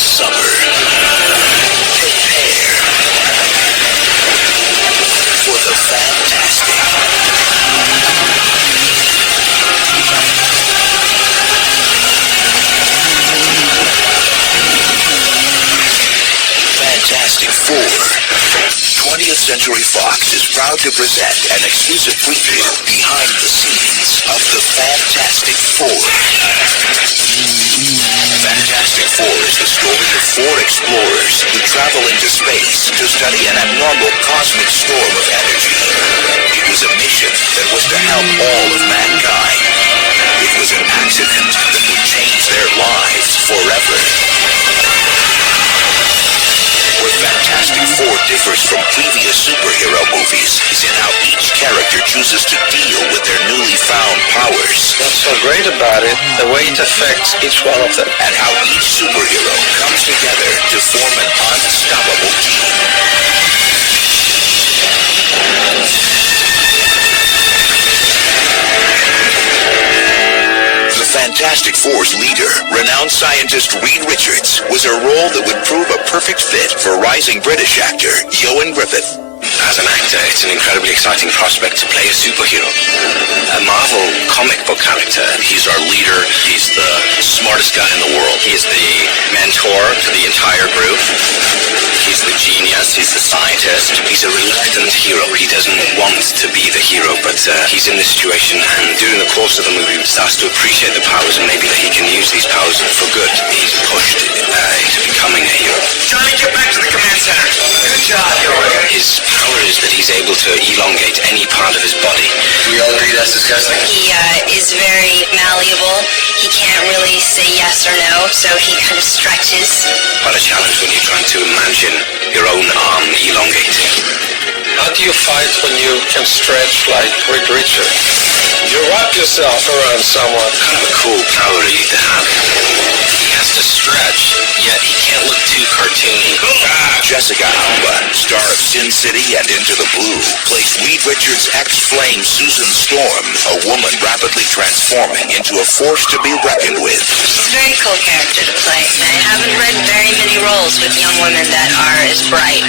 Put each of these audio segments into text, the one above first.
this summer, prepare for the fantastic. Fantastic Four. 20th Century Fox is proud to present an exclusive preview behind the scenes of the Fantastic Four. Fantastic Four is the story of four explorers who travel into space to study an abnormal cosmic storm of energy. It was a mission that was to help all of mankind. It was an accident that would change their lives forever. Where Fantastic Four differs from previous superhero movies is in how each character chooses to deal with their newly found powers. What's so great about it, the way it affects each one of them. And how each superhero comes together to form an unstoppable team. Fantastic Four's leader, renowned scientist Reed Richards, was a role that would prove a perfect fit for rising British actor Ioan Gruffudd. As an actor, it's an incredibly exciting prospect to play a superhero. A Marvel comic book character. He's our leader. He's the smartest guy in the world. He's the mentor to the entire group. He's the genius. He's the scientist. He's a reluctant hero. He doesn't want to be the hero, but he's in this situation, and during the course of the movie, he starts to appreciate the powers, and maybe that he can use these powers for good. He's pushed into becoming a hero. Johnny, get back to the command center. Good job, Ioan. His power is that he's able to elongate any part of his body. We all agree that's disgusting. He is very malleable. He can't really say yes or no, so he kind of stretches. Quite a challenge when you're trying to imagine your own arm elongating. How do you fight when you can stretch like Reed Richards? You wrap yourself around someone. Kind of a cool power you need to have. He has to stretch, yet he can't look too cartoony. Jessica Alba, star of Sin City and Into the Blue, plays Reed Richards' ex-flame Susan Storm, a woman rapidly transforming into a force to be reckoned with. She's a very cool character to play. I haven't read very many roles with young women that are as bright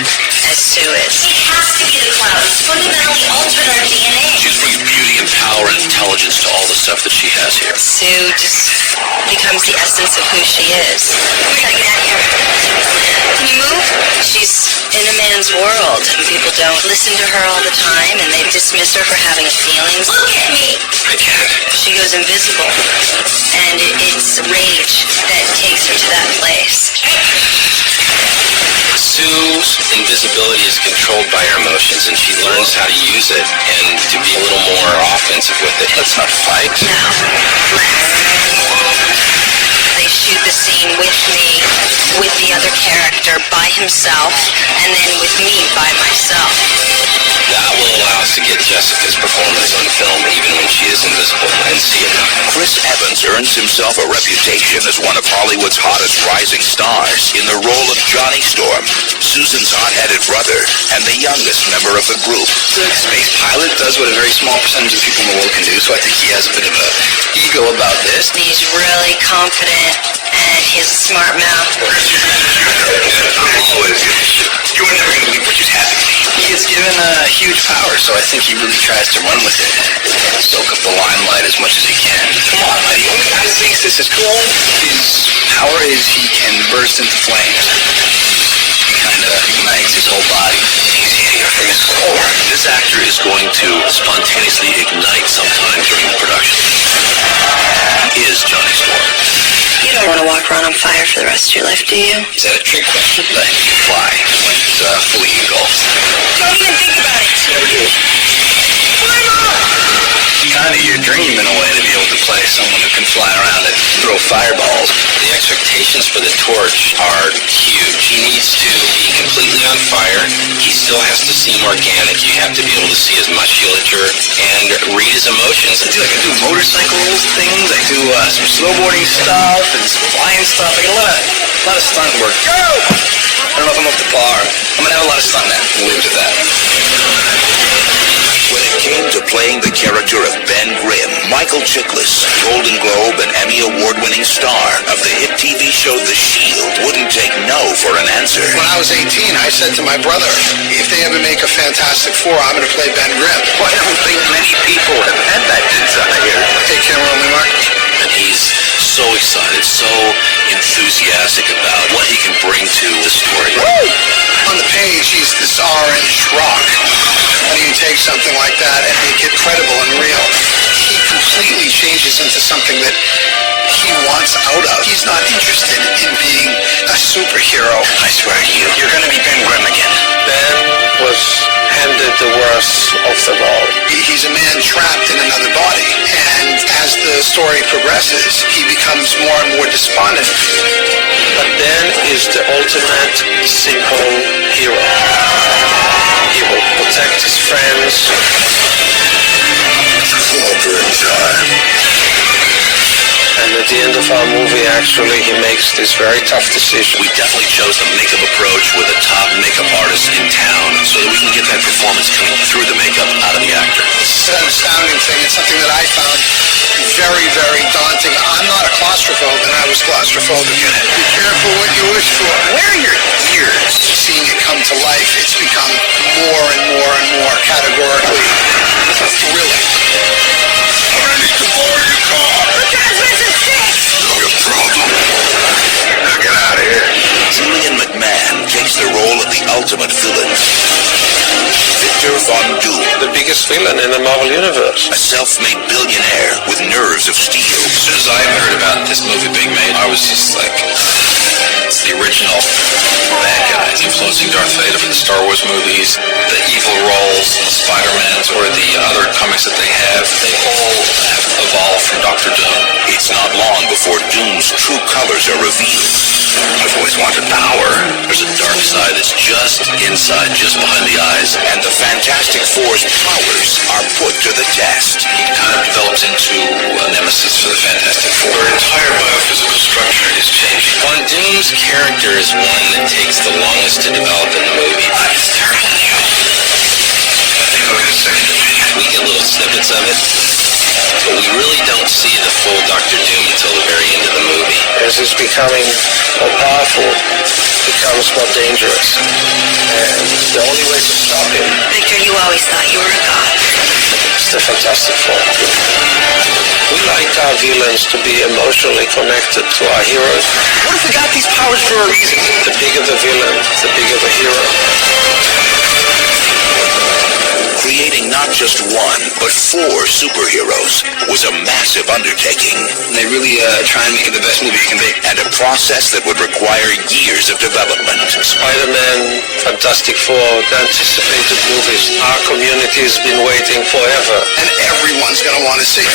as Sue is. It has to be the cloud. It's fundamentally altered our DNA. She's bringing beauty and power and intelligence to all the stuff that she has here. Sue just becomes the essence of who she is. We gotta get out of here. Can you move? She's in a man's world, and people don't listen to her all the time, and they dismiss her for having feelings. Look at me! I can't. She goes invisible, and it's rage that takes her to that place. Sue's invisibility is controlled by her emotions, and she learns how to use it and to be a little more offensive with it. Let's not fight. No, they shoot the scene with me, with the other character by himself, and then with me by myself. That will allow us to get Jessica's performance on film even when she is invisible and see it. Chris Evans earns himself a reputation as one of Hollywood's hottest rising stars in the role of Johnny Storm, Susan's hot-headed brother and the youngest member of the group. The space pilot does what a very small percentage of people in the world can do, so I think he has a bit of an ego about this. He's really confident, and his smart mouth. I'm always you're never going to believe what just happened to me. He gets given a huge power, so I think he really tries to run with it and soak up the limelight as much as he can. Come on, buddy. The only guy who thinks this is cool, his power is he can burst into flames. He kind of ignites his whole body. He's hitting her from his core. This actor is going to spontaneously ignite sometime during the production. He is Johnny Storm. You don't want to walk around on fire for the rest of your life, do you? Is that a trick question? Let you fly when it's fully engulfed. Don't even think about it. Never do. Kind of your dream in a way to be able to play someone who can fly around and throw fireballs. The expectations for the torch are huge. He needs to be completely on fire. He still has to seem organic. You have to be able to see his musculature and read his emotions. I do motorcycle things. I do some snowboarding stuff and some flying stuff. I get a lot of stunt work. Go! I don't know if I'm up to par. I'm gonna have a lot of stunt men who live to that. When it came to playing the character of Ben Grimm, Michael Chiklis, Golden Globe and Emmy Award-winning star of the hit TV show The Shield, wouldn't take no for an answer. When I was 18, I said to my brother, if they ever make a Fantastic Four, I'm going to play Ben Grimm. Well, I don't think many people have had that desire. Take camera only, Mark. And he's so excited, so enthusiastic about what he can bring to the story. Woo! On the page, he's this orange rock. And you take something like that and make it credible and real. He completely changes into something that he wants out of. He's not interested in being a superhero. I swear to you, you're going to be Ben Grimm again. Ben was handed the worst of them all. He's a man trapped in another body. And as the story progresses, he becomes more and more despondent. But Ben is the ultimate simple hero. He will protect his friends. Clobbering time. And at the end of our movie, actually, he makes this very tough decision. We definitely chose the makeup approach with a top makeup artist in town so that we can get that performance coming through the makeup out of the actor. It's an astounding thing. It's something that I found very, very daunting. I'm not a claustrophobe, and I was claustrophobic. Be careful what you wish for. Where are your ears? Seeing it come to life, it's become more and more and more categorically thrilling. I'm gonna need to borrow your car. No problem. Now get out of here. Julian McMahon takes the role of the ultimate villain. Victor Von Doom, The biggest villain in the Marvel Universe. a self-made billionaire with nerves of steel. As soon as I heard about this movie being made, I was just like, it's the original bad guys influencing Darth Vader for the Star Wars movies, the evil roles, the Spider-Mans, or the other comics that they have all have evolved from Dr. Doom. It's not long before Doom's true colors are revealed. I've always wanted power. There's a dark side that's just inside, just behind the eyes. And the Fantastic Four's powers are put to the test. He kind of develops into a nemesis for the Fantastic Four. Their entire biophysical structure is changing. Von Doom's character is one that takes the longest to develop in the movie. I was terrible news. I think I'll get a second opinion. We get little snippets of it, but we really don't see the full Dr. Doom until the very end of the movie. As he's becoming more powerful, becomes more dangerous. And the only way to stop him Victor, you always thought you were a god. is the Fantastic Four. We like our villains to be emotionally connected to our heroes. What if we got these powers for a reason? The bigger the villain, the bigger the hero. Creating not just one, but 4 superheroes was a massive undertaking. They really try and make it the best movie it can be. And a process that would require years of development. Spider-Man, Fantastic Four, the anticipated movies. Our community has been waiting forever. And everyone's going to want to see it.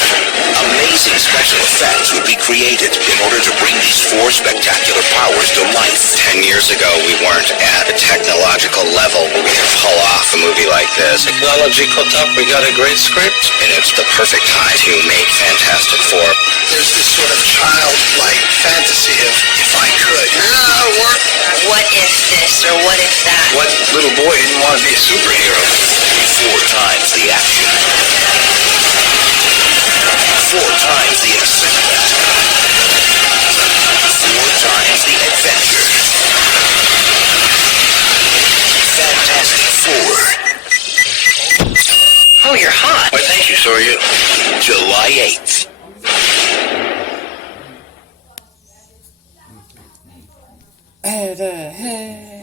Amazing special effects would be created in order to bring these 4 spectacular powers to life. 10 years ago, we weren't at a technological level where we could pull off a movie like this. Technology caught up, we got a great script. And it's the perfect time to make Fantastic Four. There's this sort of childlike fantasy of, if I could. Yeah, work. What if this or what if that? What little boy didn't want to be a superhero? 4 times the action. 4 times the excitement. 4 times the adventure. Fantastic Four. Oh, you're hot. Why, thank you, so are you. July 8th. Hey.